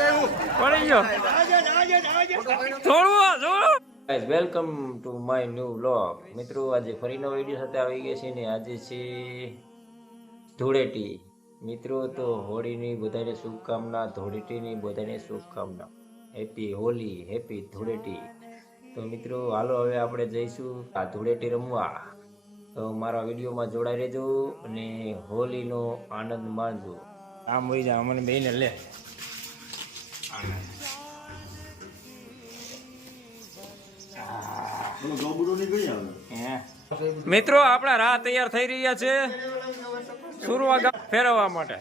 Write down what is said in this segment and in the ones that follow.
પડી ગયો થોડું guys welcome to my new vlog મિત્રો આજે ફરી નવો વિડિયો સાથે આવી ગયા છે ને આજે છે ધૂળેટી મિત્રો તો હોળીની બધાને શુભકામના ધૂળેટીની બધાને શુભકામના હેપી હોલી હેપી ધૂળેટી તો મિત્રો હાલો હવે આપણે જઈશું આ ધૂળેટી રમવા તો મારા વિડીયોમાં જોડાઈ રહેજો અને હોલીનો આનંદ માણજો આમ હોઈ જા મને બેને લે મિત્રો આપણા રાહ તૈયાર થઈ રહ્યા છે સુરવા ફેરવવા માટે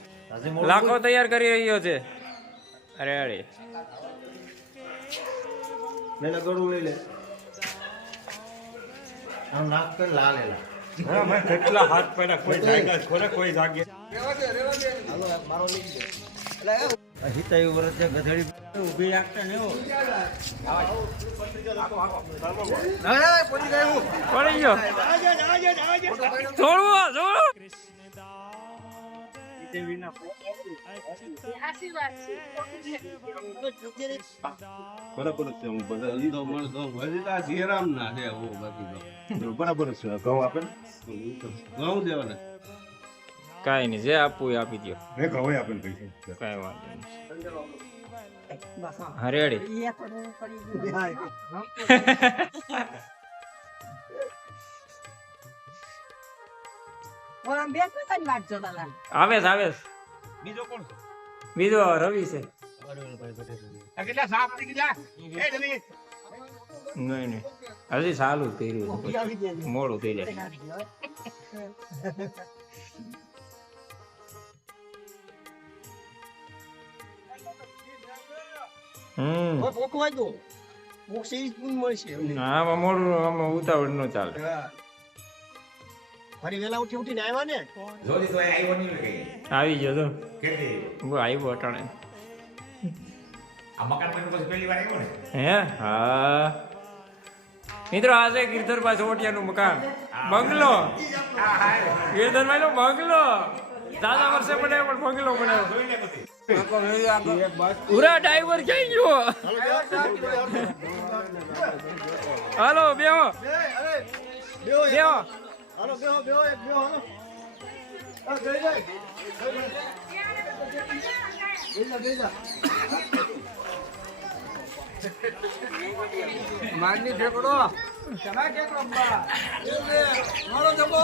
લાખો તૈયાર કરી રહ્યો છે અરે અરે કેટલા હાથ પડ્યા કોઈ જાગ્યા ખોરે કોઈ જાગે હિતાયું વર્ષ ગધેડી ઉભી રાખતા ને પડી ગયો થોડું બરાબર છે ઘઉં આપે ઘઉં દેવાના કઈ નઈ જે આપવું આપી દો ઘઉં આપે પૈસા કઈ વાંધો નહીં હરેડી આવે બીજો કોણ છે બીજો રવિ છે કેટલા સાફ થઈ ગયા નહીં હજી ચાલુ જ કર્યું મોડું થઈ જાય આમાં મોડું આમાં ઉતાવળ ન ચાલે ફરી વેલા ઉઠીને આવ્યા ને જોડી તો આવ્યો નહીં આવી ગયો તો કેટલી આવ્યો અટાણે આ મકાન બન્યું પછી પહેલી વાર આવ્યો ને હે હા મિત્રો આજે ગિરધરભાઈ સોટિયાનું મકાન બંગલો ગિરધરભાઈ નો બંગલો દાદા વર્ષે બનાવ્યો પણ બંગલો બનાવ્યો પૂરા ડ્રાઈવર ક્યાં ગયો હાલો બેહો બેહો હાલો બેહો બેહો એક બેહો હાલો આ ગઈ જાય ગઈ મારની ઠેકડો ચલા ઠેકડો બા હાલો જબો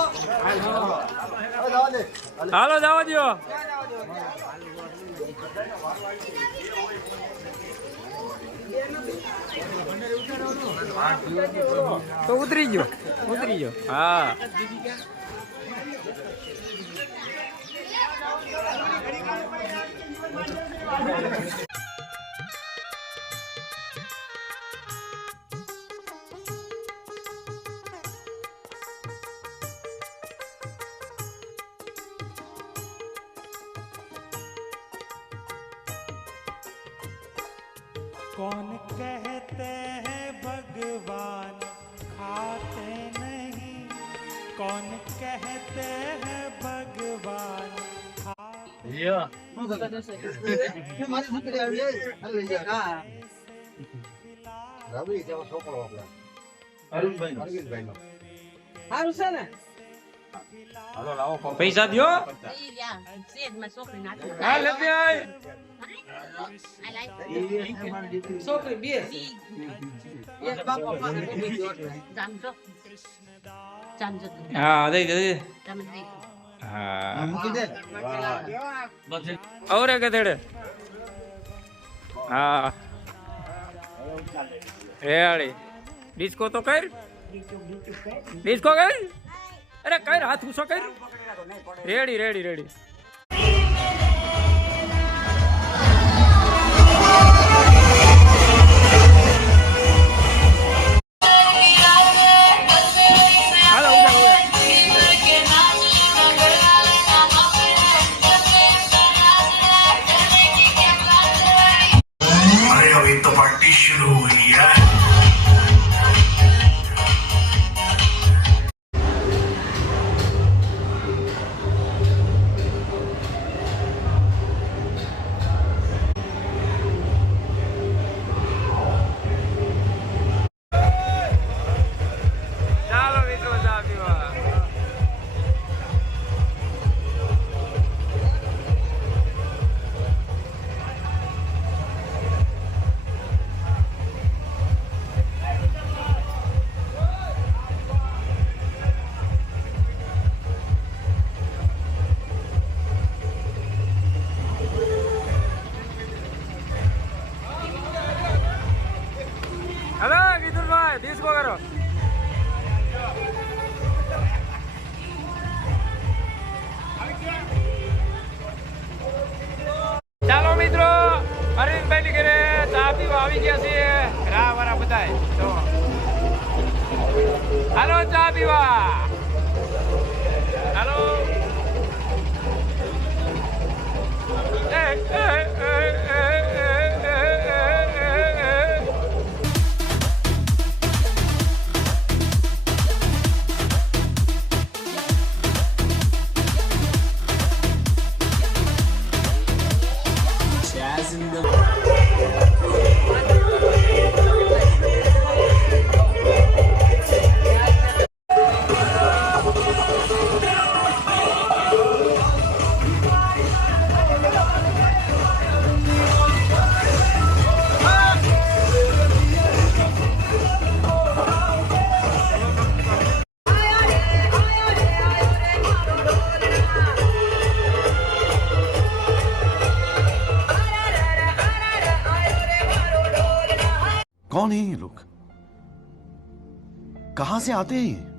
હાલો જવા દો તો ઉતરી ગયો હા कौन कहते हैं भगवान खाते नहीं कौन कहते हैं भगवान પૈસા દો હા લેતી આય છોકરી બે એક બાપા પાસે હા દઈ હા ઔરે ગધેડે હા રેડી ડિસ્કો તો કર અરે કર હાથ ઊંચો કર રેડી तो पार्टी शुरू हुई है આવી ગયા છે રાહ વાળા બધાય તો હાલો ચા પીવા હાલો कौन है ये लोग कहां से आते हैं ये?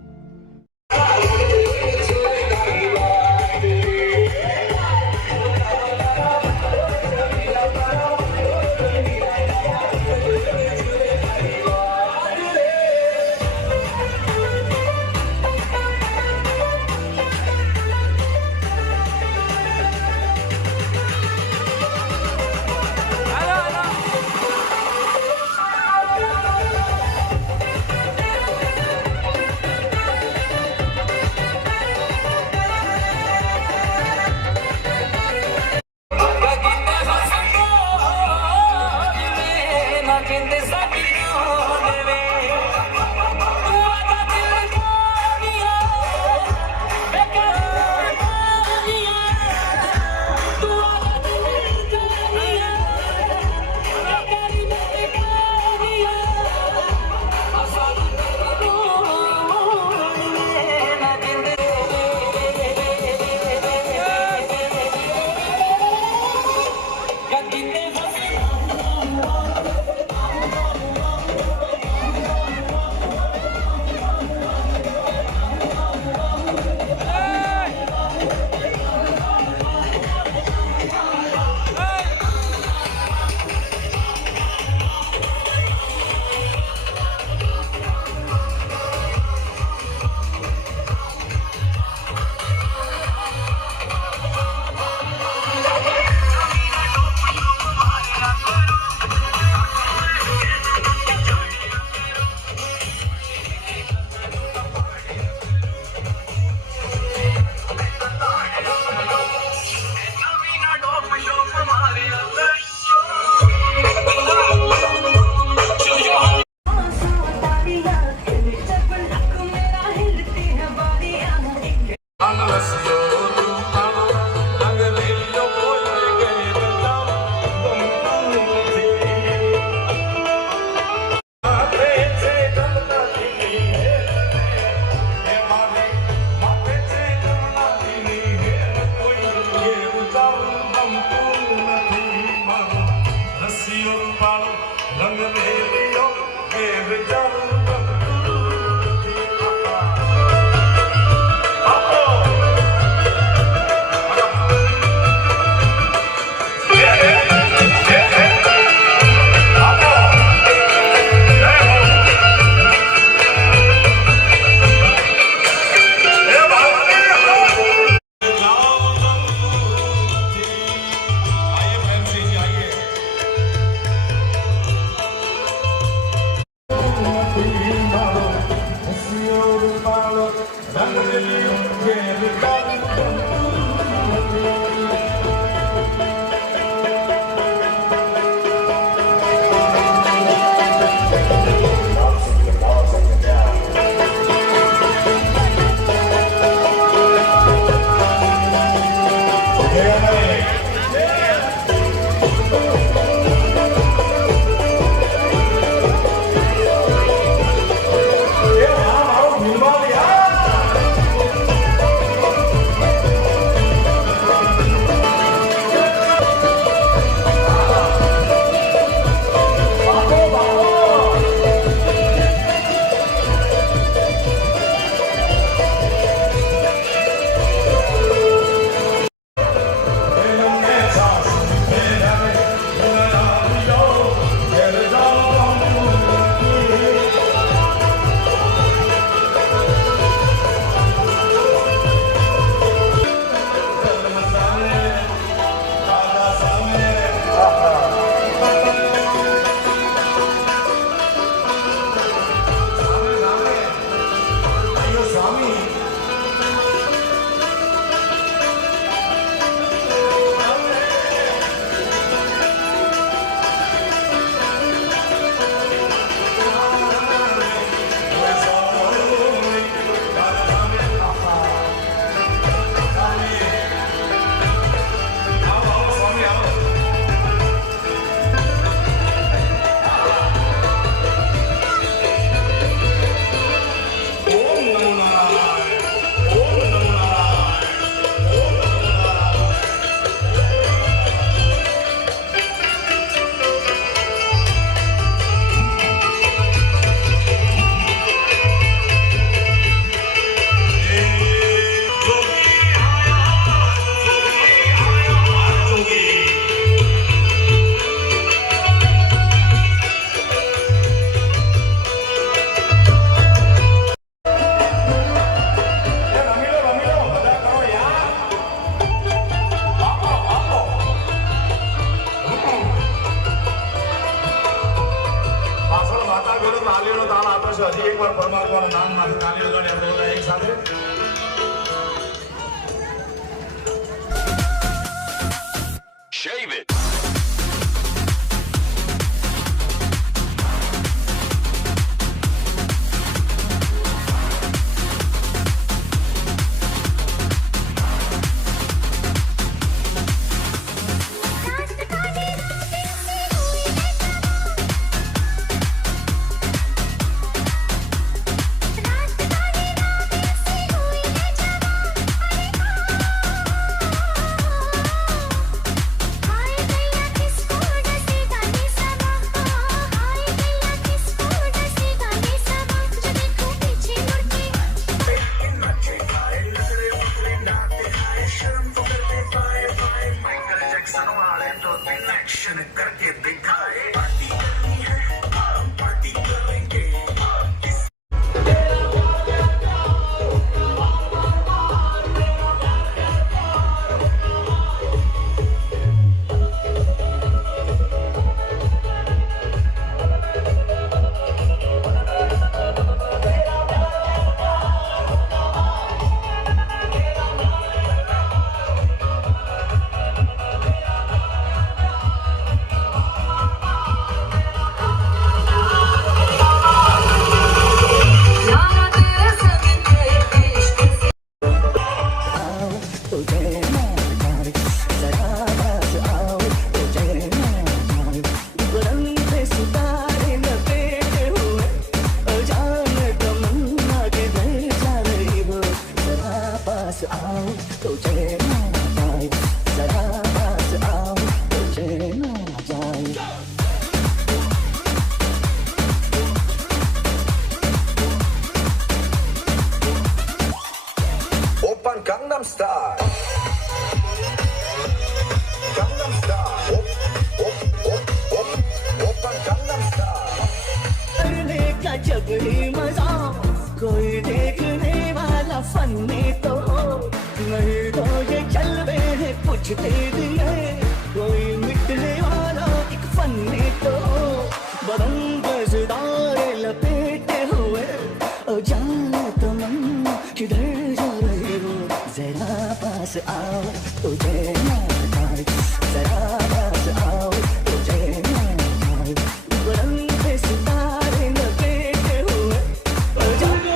તાલીઓનો તાલ આપે છે. હજી એકવાર પરમાત્માનું નામ નાખી તાલીઓ ગણી આપણે બધા એક સાથે. जब ही मजा कोई देखने वाला फन्नी तो हो नहीं तो ये जलवे हैं पूछते दिए कोई मिटने वाला एक फन्नी तो हो बरंगजदार लपेटे हुए ओ जाने तमन्ना किधर जा रही हो जरा पास आओ तुझे ना जाए जरा पास आओ तुझे ना जाए बरंग सितारे लपेटे हुए ओ जाने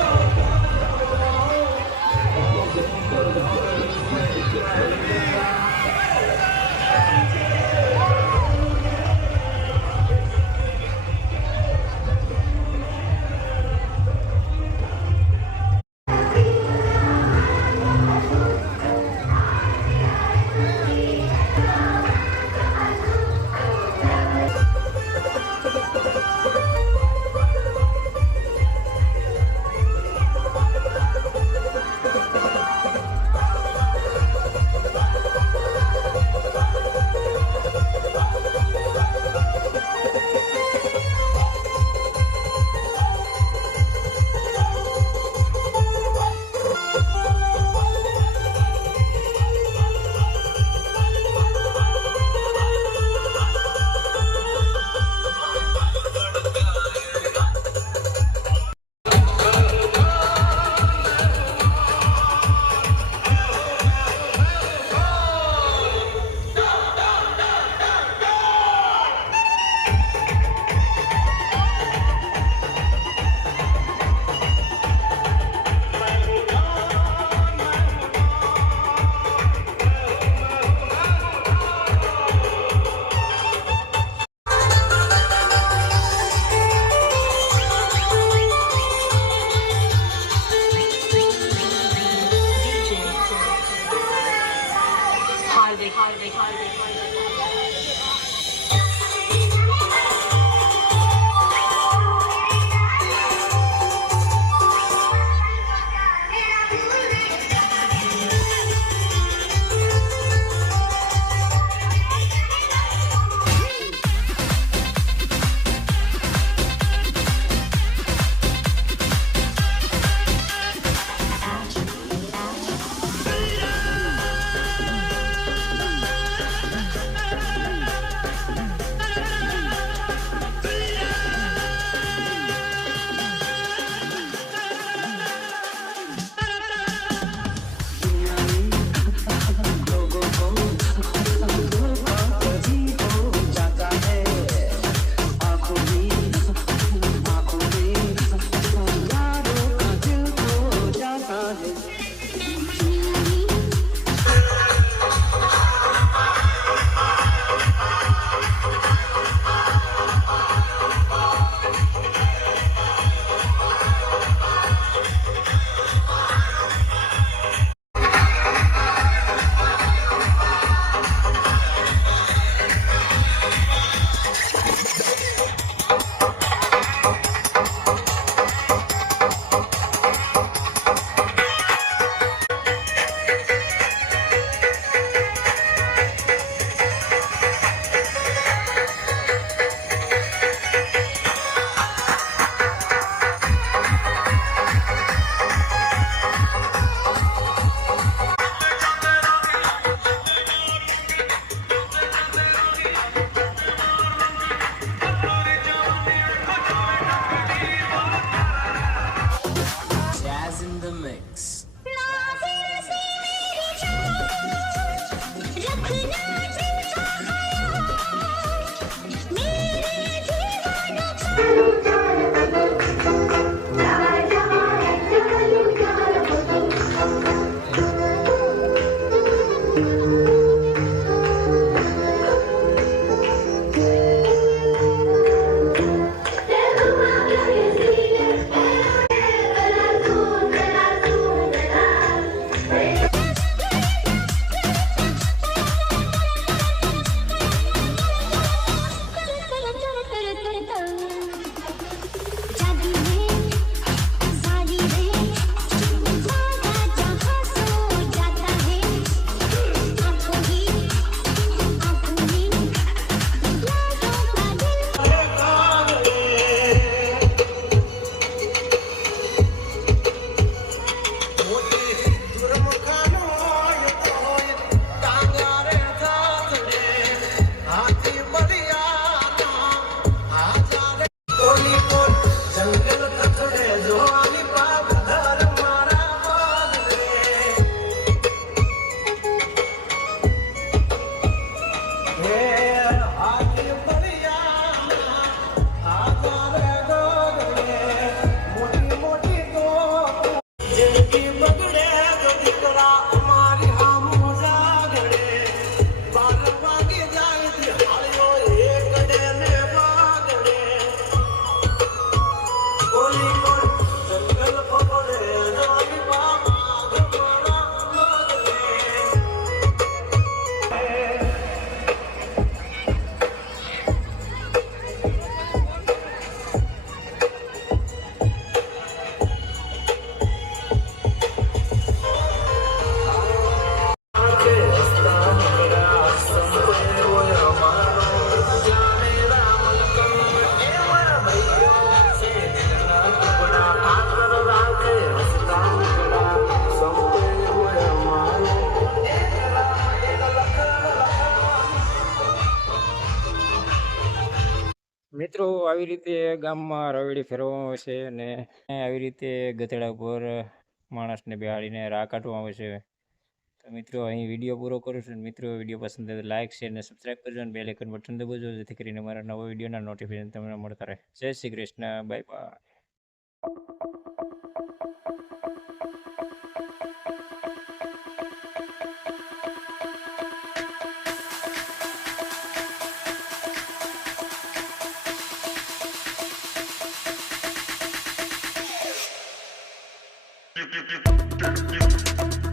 મિત્રો આવી રીતે ગામમાં રવેડી ફેરવવામાં આવે છે અને આવી રીતે ગધેડા ઉપર માણસને બેહાડીને રાહ કાઢવામાં આવે છે. તો મિત્રો અહીં વિડીયો પૂરો કરું છું. મિત્રો વિડીયો પસંદ આવે તો લાઇક શેર અને સબસ્ક્રાઈબ કરજો અને બેલ આઇકન બટન દબાવજો જેથી કરીને મારા નવા વિડીયોના નોટિફિકેશન તમને મળતા રહે. જય Shri Krishna. Bye bye. Thank you.